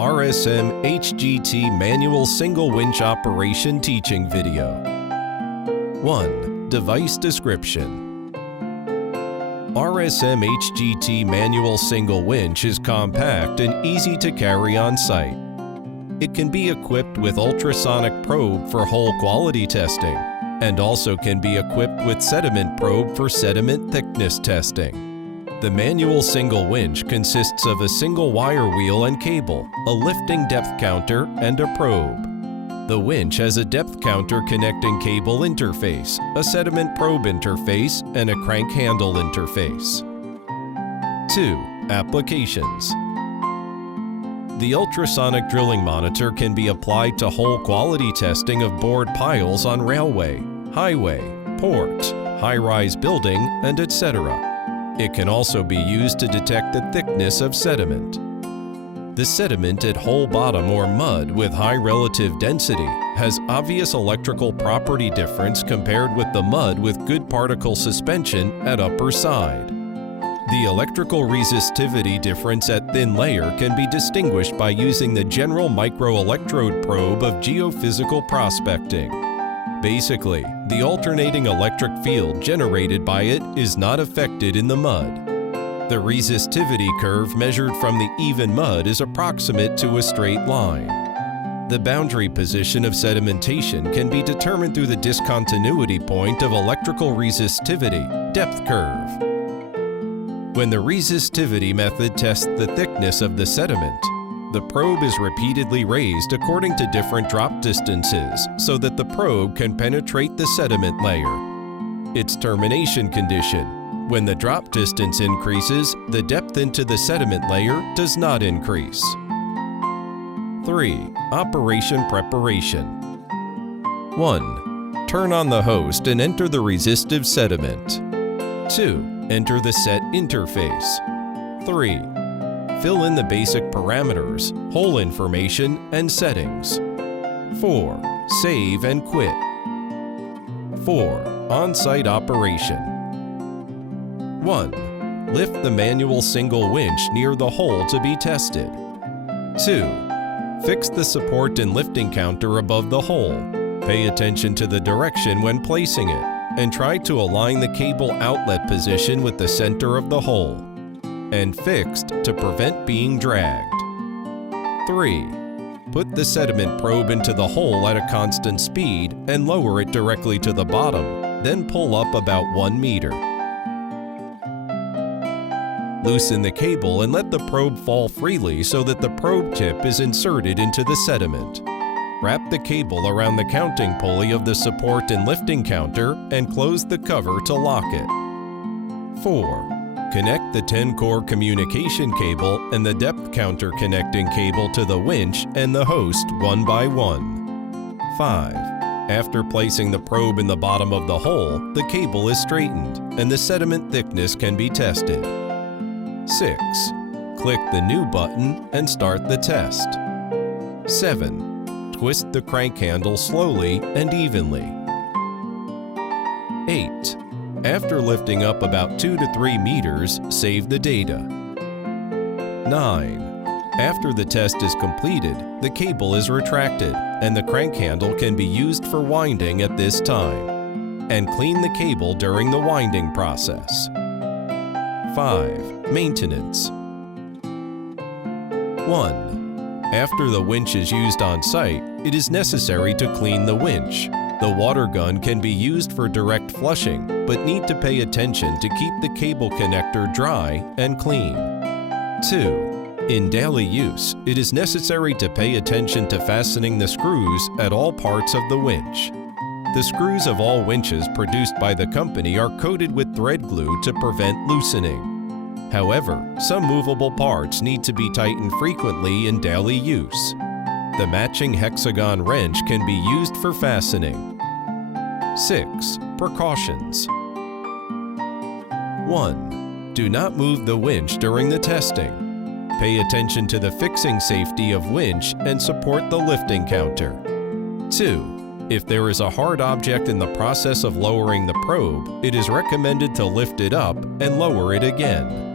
RSM-HGT manual single winch operation teaching video. 1. Device description. RSM-HGT manual single winch is compact and easy to carry on site. It can be equipped with ultrasonic probe for hole quality testing, and also can be equipped with sediment probe for sediment thickness testing. The manual single winch consists of a single wire wheel and cable, a lifting depth counter, and a probe. The winch has a depth counter connecting cable interface, a sediment probe interface, and a crank handle interface. 2. Applications. The ultrasonic drilling monitor can be applied to hole quality testing of bored piles on railway, highway, port, high-rise building, and etc. It can also be used to detect the thickness of sediment. The sediment at hole bottom or mud with high relative density has obvious electrical property difference compared with the mud with good particle suspension at upper side. The electrical resistivity difference at thin layer can be distinguished by using the general microelectrode probe of geophysical prospecting. Basically, the alternating electric field generated by it is not affected in the mud. The resistivity curve measured from the even mud is approximate to a straight line. The boundary position of sedimentation can be determined through the discontinuity point of electrical resistivity, depth curve. When the resistivity method tests the thickness of the sediment, the probe is repeatedly raised according to different drop distances so that the probe can penetrate the sediment layer. Its termination condition: when the drop distance increases, the depth into the sediment layer does not increase. 3. Operation preparation. 1. Turn on the hose and enter the resistive sediment. 2. Enter the set interface. 3. Fill in the basic parameters, hole information, and settings. 4. Save and quit. 4. On-site operation. 1. Lift the manual single winch near the hole to be tested. 2. Fix the support and lifting counter above the hole. Pay attention to the direction when placing it, and try to align the cable outlet position with the center of the hole, and fixed to prevent being dragged. 3. Put the sediment probe into the hole at a constant speed and lower it directly to the bottom, then pull up about 1 meter. Loosen the cable and let the probe fall freely so that the probe tip is inserted into the sediment. Wrap the cable around the counting pulley of the support and lifting counter and close the cover to lock it. 4. Connect the 10-core communication cable and the depth counter connecting cable to the winch and the host one by one. 5. After placing the probe in the bottom of the hole, the cable is straightened and the sediment thickness can be tested. 6. Click the New button and start the test. 7. Twist the crank handle slowly and evenly. 8. After lifting up about 2 to 3 meters, save the data. 9. After the test is completed, the cable is retracted and the crank handle can be used for winding at this time. And clean the cable during the winding process. 5. Maintenance. 1. After the winch is used on site, it is necessary to clean the winch. The water gun can be used for direct flushing, but need to pay attention to keep the cable connector dry and clean. 2. In daily use, it is necessary to pay attention to fastening the screws at all parts of the winch. The screws of all winches produced by the company are coated with thread glue to prevent loosening. However, some movable parts need to be tightened frequently in daily use. The matching hexagon wrench can be used for fastening. 6. Precautions. 1. Do not move the winch during the testing. Pay attention to the fixing safety of winch and support the lifting counter. 2. If there is a hard object in the process of lowering the probe, it is recommended to lift it up and lower it again.